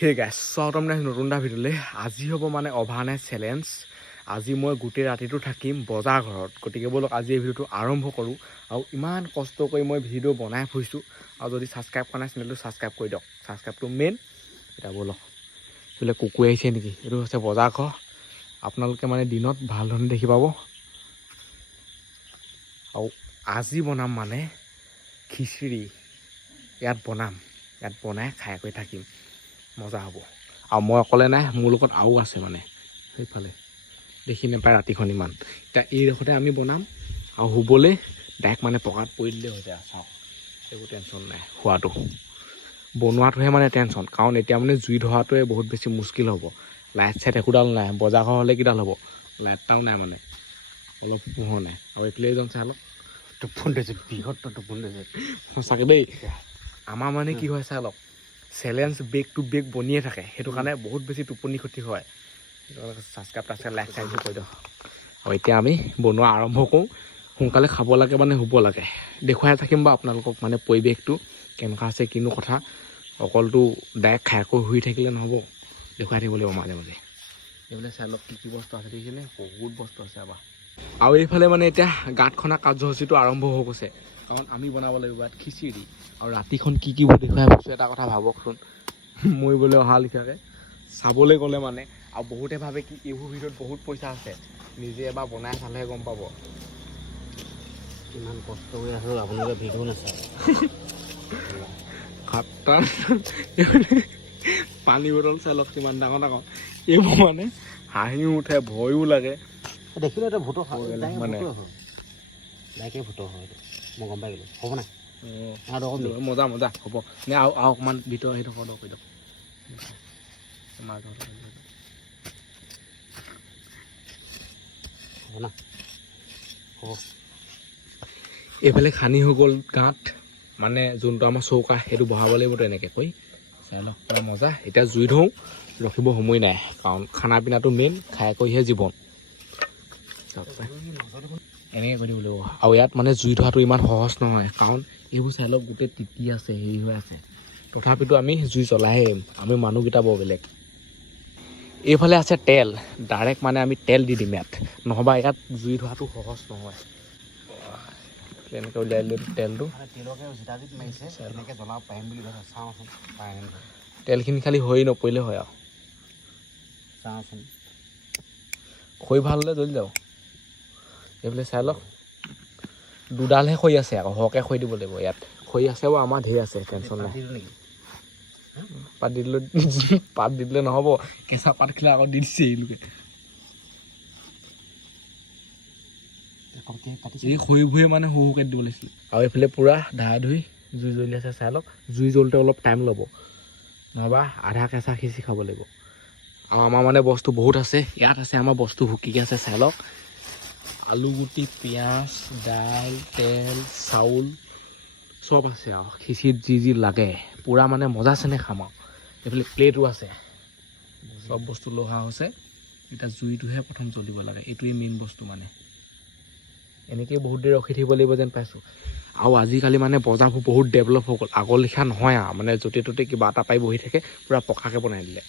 হে গাইছ তাৰমানে নতুন এটা ভিডিঅ'লৈ আজি হ'ব মানে অভাৰনাইট চেলেঞ্জ। আজি মই গোটেই ৰাতিটো থাকিম বজাৰ ঘৰত, গতিকে ব'লক আজি এই ভিডিঅ'টো আৰম্ভ কৰোঁ। আৰু ইমান কষ্ট কৰি মই ভিডিঅ' বনাই ফুৰিছোঁ, আৰু যদি ছাবস্ক্ৰাইব কৰা নাই চেনেলটো ছাবস্ক্ৰাইব কৰি দিয়ক, ছাবস্ক্ৰাইবটো মেইন। এতিয়া ব'লক, বোলে কুকুৰ আহিছে নেকি? এইটো হৈছে বজাৰ ঘৰ, আপোনালোকে মানে দিনত ভাল ধৰণে দেখি পাব। আৰু আজি বনাম মানে খিচিৰি, ইয়াত বনাই খাই কৰি থাকিম, মজা হ'ব। আৰু মই অকলে নাই, মোৰ লগত আৰু আছে মানে সেইফালে দেখি নাপায় ৰাতিখন ইমান। এতিয়া এইডোখৰতে আমি বনাম আৰু শুবলৈ ডাইৰেক্ট মানে পকাত পৰি দিলে হৈ যায়। চাওক একো টেনশ্যন নাই, খোৱাটো বনোৱাটোহে মানে টেনশ্যন, কাৰণ এতিয়া মানে জুই ধৰাটোৱে বহুত বেছি মুস্কিল হ'ব। লাইট চাইট একোডাল নাই, বজাৰ ঘৰ হ'লে কিডাল হ'ব, লাইট এটাও নাই মানে, অলপ পোহৰ নাই। আৰু এইফালে এজন চাই লওক, টোপনি ধৰিছে, বৃহত্তৰ টোপনি ধৰিছে সঁচাকৈ দেই। আমাৰ মানে কি হয় চাই লওক, চেলেঞ্জ বেক টু বেক বনিয়ে থাকে, সেইটো কাৰণে বহুত বেছি টোপনি ক্ষতি হয়। সেইটো কাৰণে ছাবস্ক্ৰাইব লাইক চাইক কৰি দিয়ক। আৰু এতিয়া আমি বনোৱা আৰম্ভ কৰোঁ। সোনকালে খাব লাগে মানে শুব লাগে, দেখুৱাই থাকিম বাৰু আপোনালোকক মানে পৰিৱেশটো কেনেকুৱা আছে কিনো কথা। অকলটো ডাইৰেক্ট খাই আকৌ শুই থাকিলে নহ'ব, দেখুৱাই থাকিব লাগিব মাজে মাজে। এইফালে চাই লওক কি কি বস্তু আছে দেখিছেনে, বহুত বস্তু আছে আমাৰ। আৰু এইফালে মানে এতিয়া গাঁত খনা কাৰ্যসূচীটো আৰম্ভ হৈ গৈছে, কাৰণ আমি বনাব লাগিব ইয়াত খিচিৰি। আৰু ৰাতিখন কি কি দেখুৱাই পাইছোঁ এটা কথা ভাবকচোন, মৰিবলৈ অহা লিখিয়াকৈ চাবলৈ গ'লে মানে। আৰু বহুতে ভাবে কি এইবোৰ ভিডিঅ'ত বহুত পইচা আছে, নিজে এবাৰ বনাই চালেহে গম পাব কিমান কষ্ট কৰি আছোঁ, আপোনালোকে ভিডিঅ' নাচায়। খাটাং পানী বটল চাই লওক কিমান ডাঙৰ ডাঙৰ। এইবোৰ মানে হাঁহিও উঠে, ভয়ো লাগে। দেখিলে এতিয়া ভূতৰ মানে ডাইৰেক্টে ভূতৰ হয়, মই গম পাই গ'লোঁ। হ'ব নাই মজা মজা হ'ব নে? আৰু অকণমান ভিতৰ সেইটো কৰি দিয়ক। হ'ব না, হ'ব। এইফালে খানি হৈ গ'ল গাঁত, মানে যোনটো আমাৰ চৌকা সেইটো বহাব লাগিব তেনেকৈ কৈ। চাই লওক পুৰা মজা। এতিয়া জুই ধৰোঁ, ৰখিব সময় নাই, কাৰণ খানা পিনাটো মেইন, খাই কৰিহে জীৱন। এনেকৈ কৰি দিব লাগিব। আৰু ইয়াত মানে জুই ধৰাটো ইমান সহজ নহয়, কাৰণ এইবোৰ চাই লওক গোটেই তিতি আছে, হেৰি হৈ আছে। তথাপিতো আমি জুই জ্বলাইহে এৰিম, আমি মানুহকেইটা বৰ বেলেগ। এইফালে আছে তেল, ডাইৰেক্ট মানে আমি তেল দি দিম ইয়াত, নহ'বা ইয়াত জুই ধৰাটো সহজ নহয়। এনেকৈ উলিয়াই দিলোঁ তেলটো। তেলকে জিতাজিত মাৰিছে, এনেকৈ জ্বলাব পাৰিম বুলি ভাবিছে, চাওঁচোন পাৰে নহয়। তেলখিনি খালি হৈ নপৰিলে হয় আৰু, চাওঁচোন। খৰি ভাল হ'লে জ্বলি যাব। এইফালে চাই লওক দুডালহে খৰি আছে, আকৌ সৰহকৈ খৰি দিব লাগিব। ইয়াত খৰি আছে বাৰু, আমাৰ ঢেৰ আছে, টেনশ্যন নাই। পাত দি দিলোঁ, পাত দি দিলে নহ'ব, কেঁচা পাতখিলা আকৌ দি দিছে এইলোকে। এই খৰিবোৰে মানে সৰু সৰুকৈ দিব লাগিছিলে। আৰু এইফালে পূৰা ধা ধুই জুই জ্বলি আছে, চাই লওক। জুই জ্বলোতে অলপ টাইম ল'ব, নহ'বা আধা কেঁচা খিচিৰি খাব লাগিব। আৰু আমাৰ মানে বস্তু বহুত আছে, ইয়াত আছে আমাৰ বস্তু কি কি আছে চাই লওক। আলুগুটি, পিঁয়াজ, দাইল, তেল, চাউল চব আছে আৰু খিচিৰিত যি যি লাগে পূৰা মানে মজা চেনে খাম আৰু। এইফালে প্লেটো আছে, চব বস্তু লোৱা হৈছে। এতিয়া জুইটোহে প্ৰথম জ্বলিব লাগে, এইটোৱে মেইন বস্তু মানে। এনেকৈয়ে বহুত দেৰি ৰখি থাকিব লাগিব যেন পাইছোঁ। আৰু আজিকালি মানে বজাৰবোৰ বহুত ডেভেলপ হৈ গ'ল, আগৰ লেখীয়া নহয় আৰু, মানে য'তে ত'তে কিবা এটা পাই বহি থাকে, পূৰা পকাকৈ বনাই দিলে।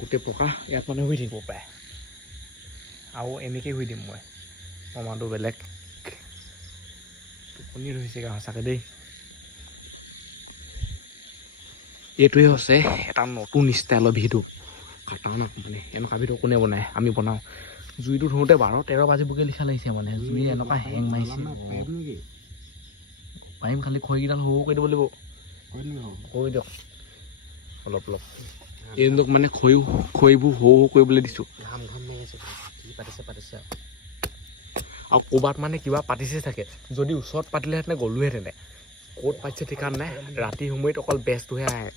গোটেই পকা, ইয়াত মানে শুই থাকিব পাৰে। আৰু এনেকৈ শুই দিম মই, প্ৰমাণটো বেলেগ। টোপনি ধৰিছেগৈ সঁচাকৈ দেই। এইটোৱে হৈছে এটা নতুন ষ্টাইলৰ ভিডিঅ', খাটাৰনাক মানে। এনেকুৱা ভিডিঅ' কোনে বনায়, আমি বনাওঁ। জুইটো ধৰোঁতে 12-13 বাজিবগৈ লিখা লাগিছে মানে, জুই এনেকুৱা হেং মাৰিছে। পাৰিম, খালি খৰিকেইডাল সৰু কৰি দিব লাগিব। কৰি দিয়ক অলপ অলপ। এইবিলাক মানে খৰিবোৰ সৰু সৰু কৰিবলৈ দিছোঁ। আৰু ক'ৰবাত মানে কিবা পাতিছে চাগে, যদি ওচৰত পাতিলেহেঁতেনে গ'লোহেঁতেন। ক'ত পাতিছে ঠিকান নাই, ৰাতি সময়ত অকল বেজটোহে আহে।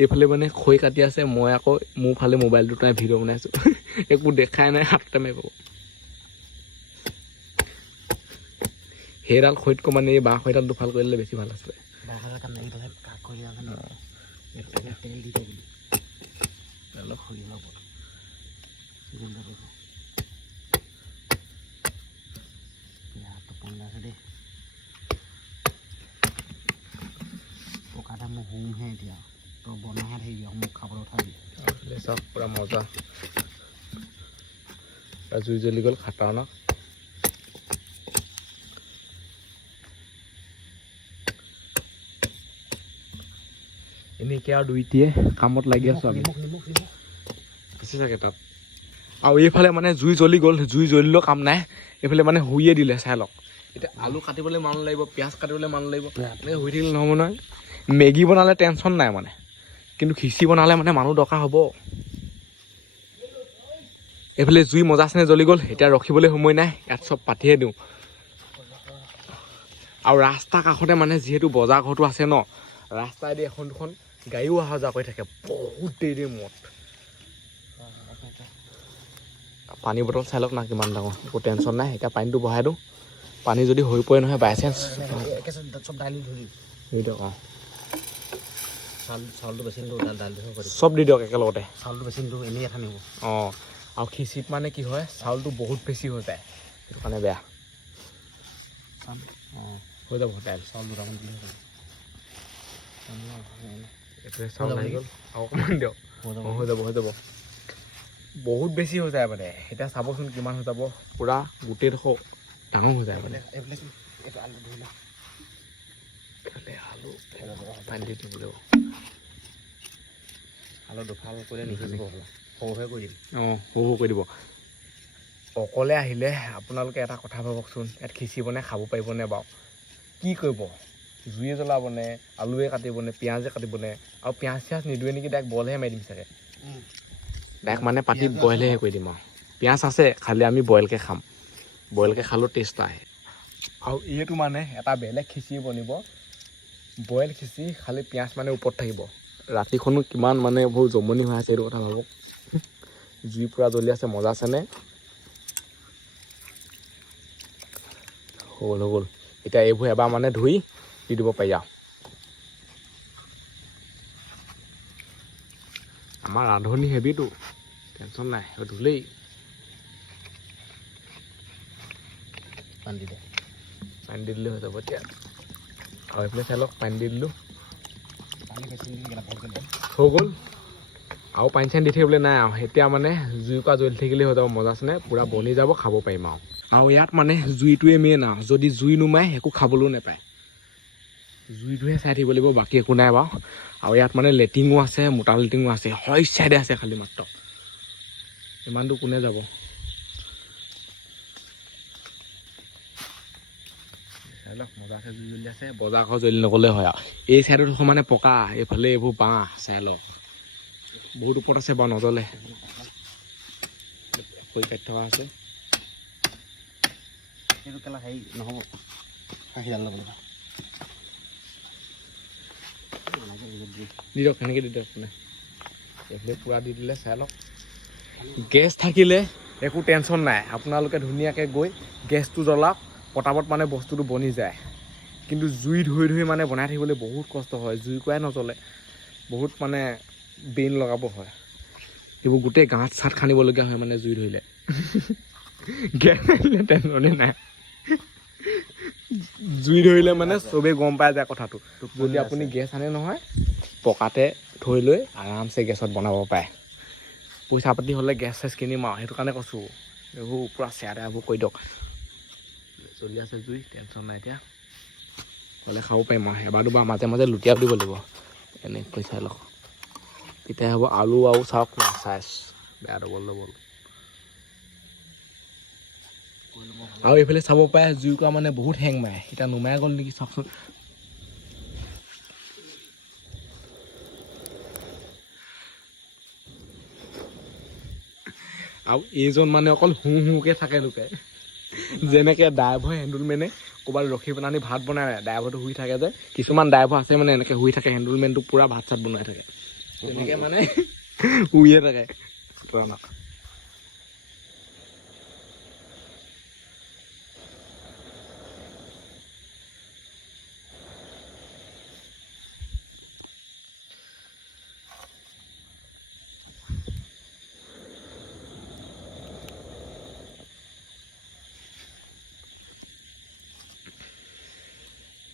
এইফালে মানে খৰি কাটি আছে, মই আকৌ মোৰ ফালে মোবাইলটোত ভিডিঅ' বনাইছোঁ। একো দেখাই নাই, হাততে মাৰিব। সেইডাল খৰিতকৈ মানে এই বাঁহ খৰিডাল দুফাল কৰি দিলে বেছি ভাল আছিলে। পকাতে মই শুমহে এতিয়া। তো বনাহে থাকিবি মোক খাবলৈ উঠাবি চাওক পুৰা মজা জুই জ্বলি গ'ল খাটাৰনাক এনেকৈ আৰু দুইটিয়ে কামত লাগি আছোঁ আমি আছে চাগে তাত আৰু এইফালে মানে জুই জ্বলি গ'ল জুই জ্বলিলেও কাম নাই এইফালে মানে শুইয়ে দিলে চাই লওক এতিয়া আলু কাটিবলৈ মানুহ লাগিব পিঁয়াজ কাটিবলৈ মানুহ লাগিব এনেকৈ শুই থাকিলে নহ'ব নহয় মেগী বনালে টেনশ্যন নাই মানে কিন্তু খিচি বনালে মানে মানুহ দৰকাৰ হ'ব এইফালে জুই মজাচেনে জ্বলি গ'ল এতিয়া ৰখিবলৈ সময় নাই ইয়াত চব পাতিহে দিওঁ আৰু ৰাস্তা কাষতে মানে যিহেতু বজাৰ ঘৰটো আছে ন ৰাস্তাইদি এখন দুখন গাড়ীও অহা যোৱা কৰি থাকে বহুত দেৰি মূৰত পানী বটল চাই লওক না কিমান ডাঙৰ একো টেনশ্যন নাই এতিয়া পানীটো বহাই দিওঁ পানী যদি হৈ পৰে নহয় বাই চান্স চব দালি ধৰি দি দিয়ক অঁ চাউলটো বেছি নিদিওঁ দালি কৰি চব দি দিয়ক একেলগতে চাউলটো বেছি নিদিওঁ এনেই এটা নিব অঁ আৰু খিচিত মানে কি হয় চাউলটো বহুত বেছি হৈ যায় সেইটো কাৰণে বেয়া অঁ হৈ যাব দাইল চাউল দুটামান দিলে এইটোৱে চাউল আহি গ'ল আৰু অকণমান দিয়ক অঁ হৈ যাব বহুত বেছি হৈ যায় মানে এতিয়া চাবচোন কিমান হৈ যাব পূৰা গোটেইডোখৰ ডাঙৰ হৈ যায় মানে আলু পানী দি দিব লাগিব আলু দুফাল কৰিলে নিসিজিব সৰুহে কৰি দিম অঁ সৰু কৰি দিব অকলে আহিলে আপোনালোকে এটা কথা ভাবকচোন ইয়াত খিচি বনাই খাব পাৰিবনে বাৰু কি কৰিব জুইয়ে জ্বলাবনে আলুৱে কাটিবনে পিঁয়াজে কাটিবনে আৰু পিঁয়াজ চিয়াজ নিদোৱে নেকি ডাইৰেক্ট বইলহে মাৰি দিম চাগে ডাইৰেক্ট মানে পাতি বইলহে কৰি দিম আৰু পিঁয়াজ আছে খালি আমি বইলকৈ খাম বইলকৈ খালেও টেষ্ট আহে আৰু এইটো মানে এটা বেলেগ খিচি বনিব বইল খিচি খালি পিঁয়াজ মানে ওপৰত থাকিব ৰাতিখনো কিমান মানে বহুত জমনি হৈ আছে এইটো কথা ভাবক জুই পূৰা জ্বলি আছে মজা আছেনে হৈ গ'ল এতিয়া এইবোৰ এবাৰ মানে ধুই দি দিব পাৰি আৰু আমাৰ ৰান্ধনি হেভিটো টেনশ্যন নাই ধুলেই পানী দি দে পানী দি দিলে হৈ যাব এতিয়া আৰু এইফালে চাই লওক পানী দি দিলোঁ পানী বেছি নিদিওঁ হৈ গ'ল আৰু পানী চানী দি থাকিবলৈ নাই আৰু এতিয়া মানে জুইকুৰা জ্বলি থাকিলেই হৈ যাব মজা আছেনে পূৰা বনি যাব খাব পাৰিম আৰু ইয়াত মানে জুইটোৱে মেইন আৰু যদি জুই নুমায় একো খাবলৈও নাপায় জুইটোহে চাই থাকিব লাগিব বাকী একো নাই বাৰু আৰু ইয়াত মানে লেট্ৰিনো আছে মোটা লেট্ৰিনো আছে হয় চাইডে আছে খালি মাত্ৰ ইমানটো কোনে যাব চাই লওক মজাকৈ জুই জ্বলি আছে বজাৰ ঘৰ জ্বলি নগ'লে হয় আৰু এই চাইডত সমানে পকা এইফালে এইবোৰ বাঁহ চাই লওক বহুত ওপৰত আছে বাৰু নজ্বলে খৰি কাটি থকা আছে সেইটো কেলা হেৰি নহ'ব কাঁহীডাল ল'ব লগা দি দিয়ক সেনেকৈ দি দিয়ক মানে এইফালে পূৰা দি দিলে চাই লওক গেছ থাকিলে একো টেনশ্যন নাই আপোনালোকে ধুনীয়াকৈ গৈ গেছটো জ্বলাওক পটাপট মানে বস্তুটো বনি যায় কিন্তু জুই ধৰি মানে বনাই থাকিবলৈ বহুত কষ্ট হয় জুইকুৰাই নজ্বলে বহুত মানে বেইন লগাব হয় এইবোৰ গোটেই গাঁত চাত খান্দিবলগীয়া হয় মানে জুই ধৰিলে গেছ আহিলে টেনশ্যনে নাই জুই ধৰিলে মানে চবেই গম পাই যায় কথাটো যদি আপুনি গেছ আনে নহয় পকাতে থৈ লৈ আৰামছে গেছত বনাব পাৰে পইচা পাতি হ'লে গেছ চেছ কিনিম আৰু সেইটো কাৰণে কৈছোঁ এইবোৰ পূৰা চেয়া তেয়াবোৰ কৰি দিয়ক চলি আছে জুই টেনশ্যন নাই এতিয়া হ'লে খাব পাৰিম আৰু এবাৰ দুবাৰ মাজে মাজে লুটিয়াই দিব লাগিব এনেকৈ চাই লওক তেতিয়া হ'ব আলু আৰু চাওক না চাইজ বেয়া ডবল আৰু এইফালে চাব পাৰে জুইকুৰা মানে বহুত হেং মাৰে এতিয়া নুমাই গ'ল নেকি চাওকচোন আৰু এইজন মানে অকল হুকে থাকে লোকে যেনেকৈ ড্ৰাইভাৰ হেণ্ডলমেনে ক'ৰবাত ৰখি পেলাই ভাত বনাই নাই ড্ৰাইভাৰটো শুই থাকে যে কিছুমান ড্ৰাইভাৰ আছে মানে এনেকৈ শুই থাকে হেণ্ডলমেনটো পূৰা ভাত চাত বনাই থাকে তেনেকৈ মানে শুইয়ে থাকে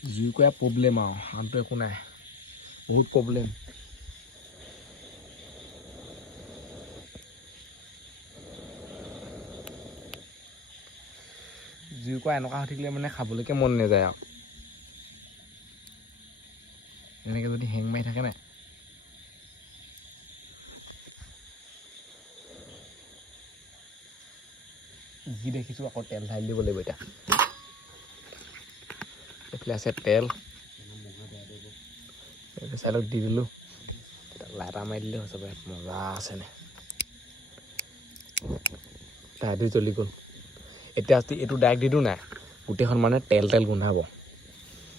জুইকুৰা প্ৰব্লেম আৰু আনটো একো নাই বহুত প্ৰব্লেম জুইকুৰা এনেকুৱা হৈ থাকিলে মানে খাবলৈকে মন নাযায় আৰু এনেকৈ যদি হেং মাৰি থাকে নাই যি দেখিছোঁ আকৌ তেল ঢালি দিব লাগিব এতিয়া এইফালে আছে তেল চাইডত দি দিলোঁ লাইটা মাৰি দিলে হৈছে মজা আছেনে তাহাঁতি জ্বলি গ'ল এতিয়া এইটো ডাইৰেক্ট দি দিওঁ নাই গোটেইখন মানে তেল তেল গোন্ধাব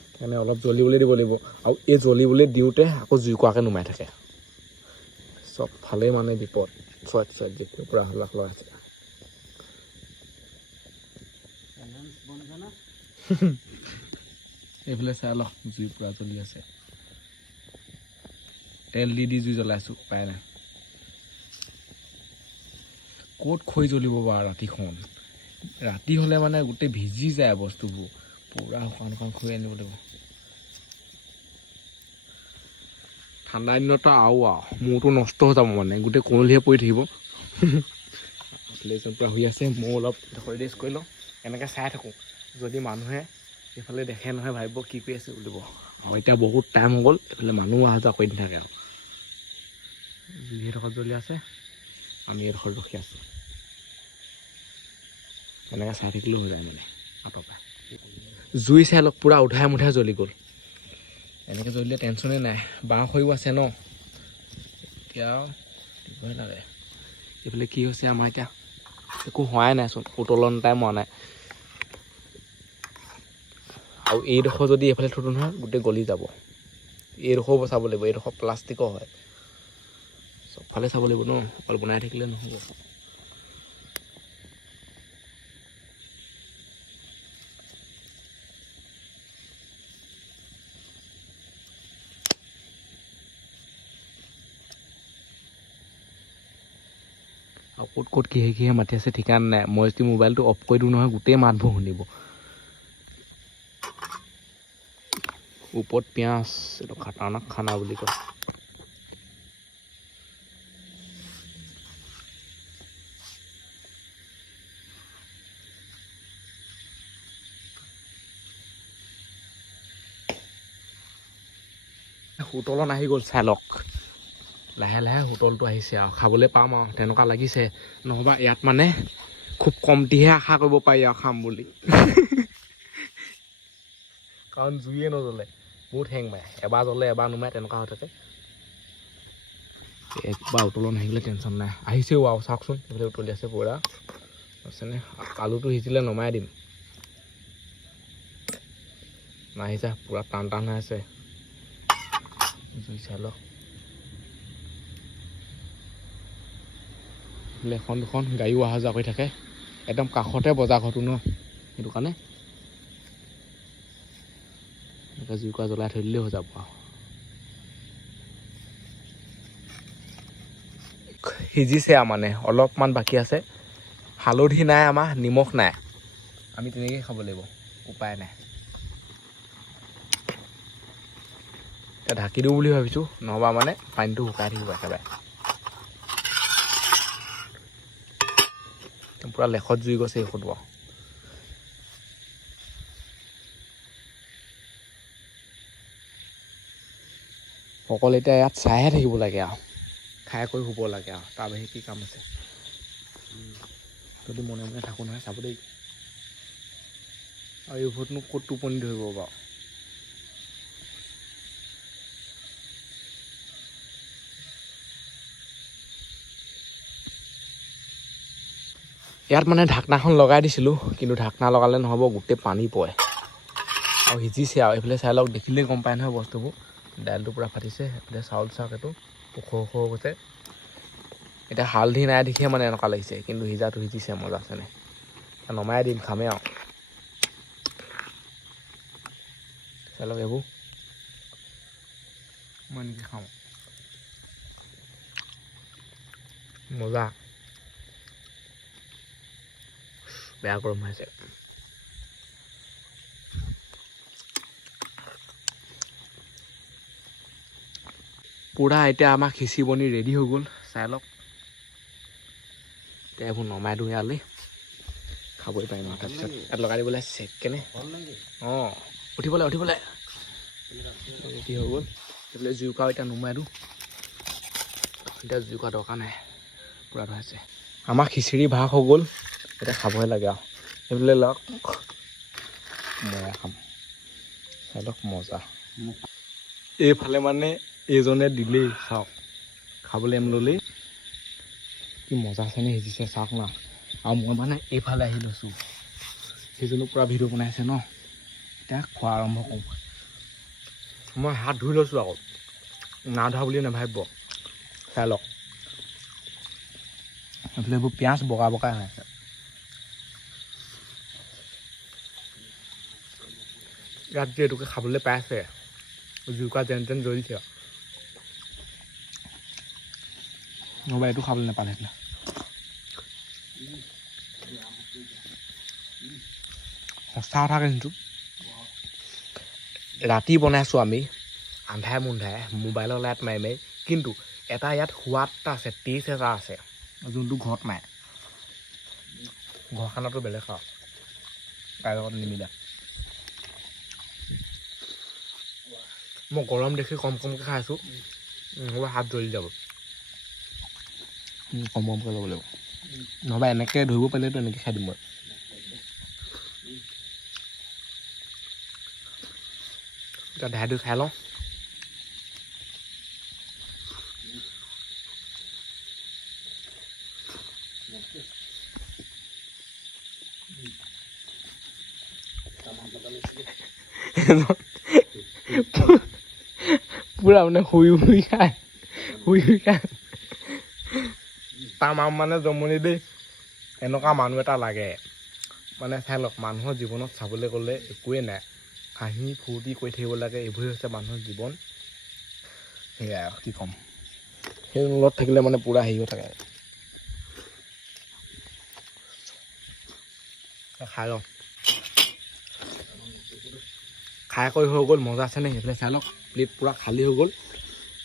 সেইকাৰণে অলপ জ্বলিবলৈ দিব লাগিব আৰু এই জ্বলিবলৈ দিওঁতে আকৌ জুইকুৰাকৈ নুমাই থাকে চব ফালেই মানে বিপদ চোৱাত যিটো পূৰা হলাক লগাইছে এইফালে চাই লওক জুই পূৰা জ্বলি আছে তেল দি জুই জ্বলাইছোঁ উপায় নাই ক'ত খৰি জ্বলিব বাৰু ৰাতিখন ৰাতি হ'লে মানে গোটেই ভিজি যায় বস্তুবোৰ পূৰা শুকান খৰি আনিব লাগিব ঠাণ্ডা দিনত আৰু মূৰটো নষ্ট হৈ যাব মানে গোটেই কঁৱলীহে পৰি থাকিব প্লেজন পূৰা শুই আছে ময়ো অলপ খৰি ৰেষ্ট কৰি লওঁ এনেকৈ চাই থাকোঁ যদি মানুহে এইফালে দেখে নহয় ভাবিব কি কৰি আছে বুলিব আৰু এতিয়া বহুত টাইম হৈ গ'ল এইফালে মানুহ অহা যোৱা কৰি নাথাকে আৰু জুই এডোখৰত জ্বলি আছে আমি এডোখৰত ৰখি আছোঁ এনেকৈ চাই থাকিলেও হৈ যায় মানে আঁতৰ পৰা জুই চাই লওক পূৰা উধাই মুধাই জ্বলি গ'ল এনেকৈ জ্বলিলে টেনশ্যনেই নাই বাঁহ খৰিও আছে ন এতিয়া দিবই লাগে এইফালে কি হৈছে আমাৰ এতিয়া একো হোৱাই নাইচোন উতলন টাইম হোৱা নাই আৰু এইডোখৰ যদি এইফালে থ'লোঁ নহয় গোটেই গলি যাব এইডোখৰ বচাব লাগিব এইডোখৰ প্লাষ্টিকৰ হয় চবফালে চাব লাগিব ন অকল বনাই থাকিলে নহ'ব আৰু ক'ত কিহে মাতি আছে ঠিকানা নাই মই যদি মোবাইলটো অফ কৰি দিওঁ নহয় গোটেই মাতবোৰ শুনিব ওপৰত পিঁয়াজ এইটো খাটাৰনাক খানা বুলি কয় হোটেলত আহি গ'ল চাই লওক লাহে লাহে হোটেলটো আহিছে আৰু খাবলৈ পাম আৰু তেনেকুৱা লাগিছে নহ'বা ইয়াত মানে খুব কমটিহে আশা কৰিব পাৰি আৰু খাম বুলি কাৰণ জুইয়ে নজ্বলে বহুত হেং মাৰে এবাৰ জ্বলে এবাৰ নুমায় তেনেকুৱা হৈ থাকে একবাৰ উতলন আহিলে টেনশ্যন নাই আহিছেও আৰু চাওকচোন এইফালে উতলি আছে পূৰা আছেনে আলুটো সিজিলে নমাই দিম নাহিছা পূৰা টান টান হৈ আছে জুই চাই লওক এখন দুখন গাড়ীও অহা যোৱা কৰি থাকে একদম কাষতে বজাৰ ঘৰটো ন সেইটো কাৰণে এনেকৈ জুইকুৰা জ্বলাই থৈ দিলেই হৈ যাব আৰু সিজিছে আৰু মানে অলপমান বাকী আছে হালধি নাই আমাৰ নিমখ নাই আমি তেনেকৈয়ে খাব লাগিব উপায় নাই এতিয়া ঢাকি দিওঁ বুলি ভাবিছোঁ নহ'বা মানে পানীটো শুকাই থাকিব একেবাৰে পূৰা লেখত জুই গৈছে এইখনো অকল এতিয়া ইয়াত চাইহে থাকিব লাগে আৰু খাই কৰি শুব লাগে আৰু তাৰ বাহিৰে কি কাম আছে যদি মনে মনে থাকোঁ নহয় চাব দেই আৰু এইবোৰতনো ক'ত টোপনি ধৰিব বাৰু ইয়াত মানে ঢাকনাখন লগাই দিছিলোঁ কিন্তু ঢাকনা লগালে নহ'ব গোটেই পানী পৰে আৰু সিজিছে আৰু এইফালে চাই লওক দেখিলেই গম পায় নহয় বস্তুবোৰ দাইলটো পূৰা ফাটিছে এইফালে চাউল চাওক এইটো ওখ ওখ হৈ গৈছে এতিয়া হালধি নাই দেখিয়ে মানে এনেকুৱা লাগিছে কিন্তু সিজাটো সিজিছে মজা আছেনে নমাই দিম খামেই আৰু চাই লওক এইবোৰ মই এনেকৈ খাওঁ মজা বেয়া গৰম হৈ আছে পূৰা এতিয়া আমাৰ খিচি বনি ৰেডি হৈ গ'ল চাই লওক এতিয়া এইবোৰ নমাই দিওঁ ইয়ালৈ খাবই পাৰিম আৰু তাৰপিছত ইয়াত লগাই দিবলৈ চেক কেনে ভাল লাগে অঁ উঠিবলৈ ৰেডি হৈ গ'ল এইফালে জুইকুৰা এতিয়া নুমাই দিওঁ এতিয়া জুইকুৰা দৰকাৰ নাই পূৰা ধৰাইছে আমাৰ খিচিৰি ভাগ হৈ গ'ল এতিয়া খাবহে লাগে আৰু সেইফালে লওক ময়া খাম চাই লওক মজা এইফালে মানে এইজনে দিলেই চাওক খাবলৈ এম ল'লেই কি মজা আছে নে সিজিছে চাওক না আৰু মই মানে এইফালে আহি লৈছোঁ সেইজনো পূৰা ভিডিঅ' বনাইছে ন এতিয়া খোৱা আৰম্ভ কৰোঁ মই হাত ধুই লৈছোঁ আকৌ না ধোৱা বুলি নাভাবিব চাই লওক এইফালে এইবোৰ পিঁয়াজ বগা বগাই হৈ আছে ইয়াত যে এইটোকে খাবলৈ পাই আছে জুইকুৰা যেন তেন জ্বলিছে নহ'বা এইটো খাবলৈ নাপালে সেইফালে সঁচা কথা কিন্তু ৰাতি বনাইছোঁ আমি আন্ধাৰে মুন্ধাৰে মোবাইলৰ লাইট মাৰি মাৰি কিন্তু এটা ইয়াত সোৱাদ এটা আছে টেষ্ট এটা আছে যোনটো ঘৰত নাই ঘৰখনতো বেলেগ আৰু তাৰ লগত নিমিলে মই গৰম দেখি কম কমকৈ খাইছোঁ নহ'বা হাত জ্বলি যাব কম কমকৈ ল'ব লাগিব নহ'বা এনেকৈ ধৰিব পাৰিলেতো এনেকৈ খাই দিম মই এতিয়া ধাই ধুই খাই লওঁ পুৰা মানে শুই খায় তাৰ মাম মানে জমনি দেই এনেকুৱা মানুহ এটা লাগে মানে চাই লওক মানুহৰ জীৱনত চাবলৈ গ'লে একোৱেই নাই হাঁহি ফূৰ্তি কৰি থাকিব লাগে এইবোৰেই হৈছে মানুহৰ জীৱন সেয়াই আৰু কি ক'ম সেই লগত থাকিলে মানে পূৰা হেৰি হৈ থাকে খাই লওঁ খাই কৰি হৈ গ'ল মজা আছে নে সেইফালে চাই লওক প্লেট পূৰা খালী হৈ গ'ল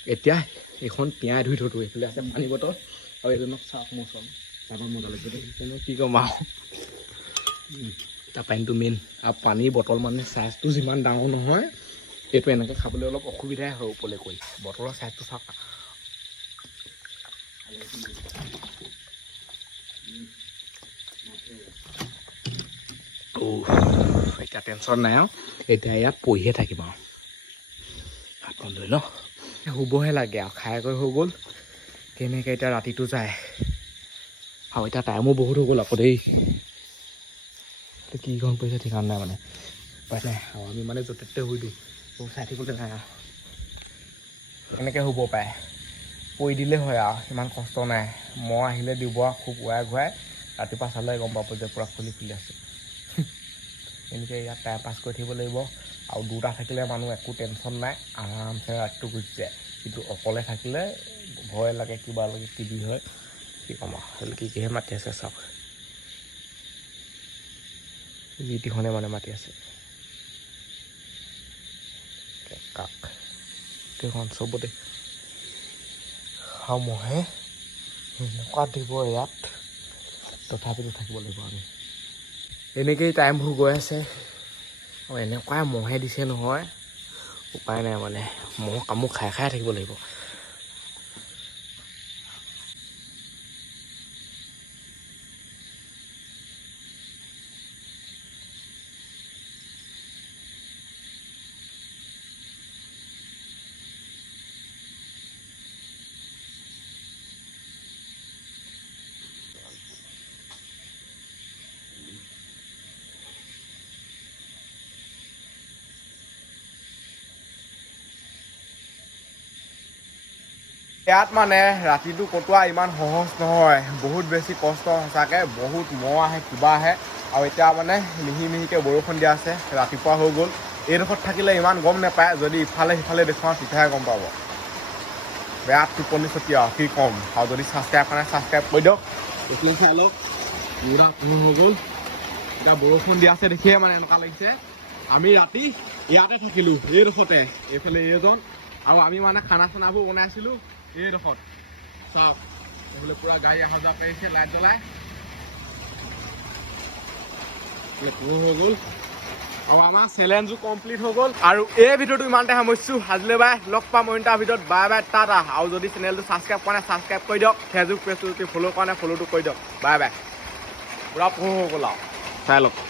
এতিয়া এইখন তিয়াই ধুই থ'লোঁ এইফালে আছে পানী বটল আৰু এইজনক চাওক মোৰ ওচৰত তাৰপৰা মজা লাগিছে দেই কি ক'ম আৰু তাৰ পানীটো মেইন আৰু পানীৰ বটল মানে চাইজটো যিমান ডাঙৰ নহয় এইটো এনেকৈ খাবলৈ অলপ অসুবিধাই হয় ওপৰলৈ কৰি বটলৰ চাইজটো চাওক এতিয়া টেনশ্যন নাই আৰু এতিয়া ইয়াত পঢ়িয়ে থাকিম আৰু হাতখন লৈ ন শুবহে লাগে আৰু খাই কৰি হৈ গ'ল কেনেকৈ এতিয়া ৰাতিটো যায় আৰু এতিয়া টাইমো বহুত হৈ গ'ল আকৌ দেই কি গৰম পৰিছে ঠিকান নাই মানে উপায় নাই আৰু আমি মানে য'তে ত'তে শুই দিওঁ চাই থাকিবলৈ নাই আৰু এনেকৈ শুব পাৰে পৰি দিলেই হয় আৰু ইমান কষ্ট নাই মই আহিলে দিব আৰু খুব উৰাই ঘূৰাই ৰাতিপুৱা চালে গম পাব যে পূৰা খুলি আছে এনেকৈ ইয়াত টাইম পাছ কৰি থাকিব লাগিব আৰু দুটা থাকিলে মানুহ একো টেনশ্যন নাই আৰামছে ৰাতিটো গুচি যায় কিন্তু অকলে থাকিলে ভয় লাগে কিবা লাগে কিবি হয় কি ক'ম আৰু কিহে মাতি আছে চাওক যিটিখনে মানে মাতি আছে কাক কেইখন চবতে আৰু মহে এনেকুৱা দিব ইয়াত তথাপিতো থাকিব লাগিব আমি এনেকেই টাইমবোৰ গৈ আছে আৰু এনেকুৱাই মহে দিছে নহয় উপায় নাই মানে মহ কামোৰ খাই থাকিব লাগিব ইয়াত মানে ৰাতিটো কটোৱা ইমান সহজ নহয় বহুত বেছি কষ্ট সঁচাকৈ বহুত মহ আহে কিবা আহে আৰু এতিয়া মানে মিহিকৈ বৰষুণ দিয়া আছে ৰাতিপুৱা হৈ গ'ল এইডোখৰত থাকিলে ইমান গম নাপায় যদি ইফালে সিফালে দেখুৱাওঁ তেতিয়াহে গম পাব বেয়া টোপনি চটিয়া কি ক'ম আৰু যদি ছাবস্ক্ৰাইব কৰা নাই ছাবস্ক্ৰাইব কৰি দিয়ক এইফালে চাই লওক পুৰা পোহৰ হৈ গ'ল এতিয়া বৰষুণ দিয়া আছে দেখিয়ে মানে এনেকুৱা লাগিছে আমি ৰাতি ইয়াতে থাকিলোঁ এইডোখৰতে এইফালে এইজন আৰু আমি মানে খানা চানাবোৰ বনাইছিলোঁ এইডোখৰত চাওক এইফালে পূৰা গাড়ী অহা যোৱা কৰিছে লাইট জ্বলাই লেটুৰ হৈ গ'ল আৰু আমাৰ চেলেঞ্জো কমপ্লিট হৈ গ'ল আৰু এই ভিডিঅ'টো ইমানতে সামৰিছোঁ আজিলৈ বাই লগ পাম অন্য এটা ভিডিঅ'ত বাই বাই টাটা আৰু যদি চেনেলটো ছাবস্ক্ৰাইব কৰা নাই ছাবস্ক্ৰাইব কৰি দিয়ক ফেচবুক পেজটো যদি ফ'ল' কৰা নাই ফ'ল'টো কৰি দিয়ক বাই বাই পুৰা পোহ হৈ গ'ল আৰু চাই লওক